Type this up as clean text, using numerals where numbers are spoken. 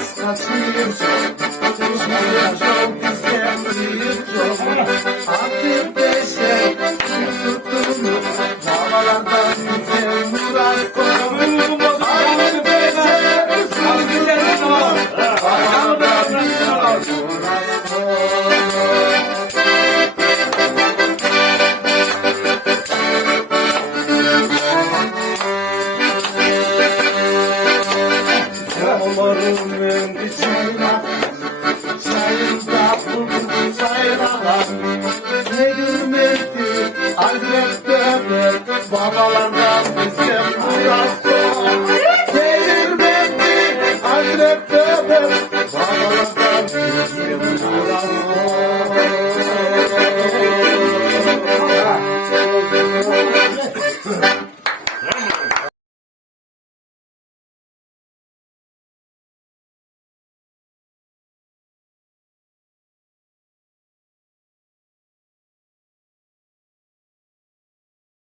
kaçıyor düşmüyor çok izlemiyor çok artık beşe tuttuğunu havalardan güzel Murat koyuyor artık beşe tuttuğunu havalardan güzel Murat koyuyor. Umarım içine çayında bulundu sayralar ne gülmekti Hazret Ömer babalar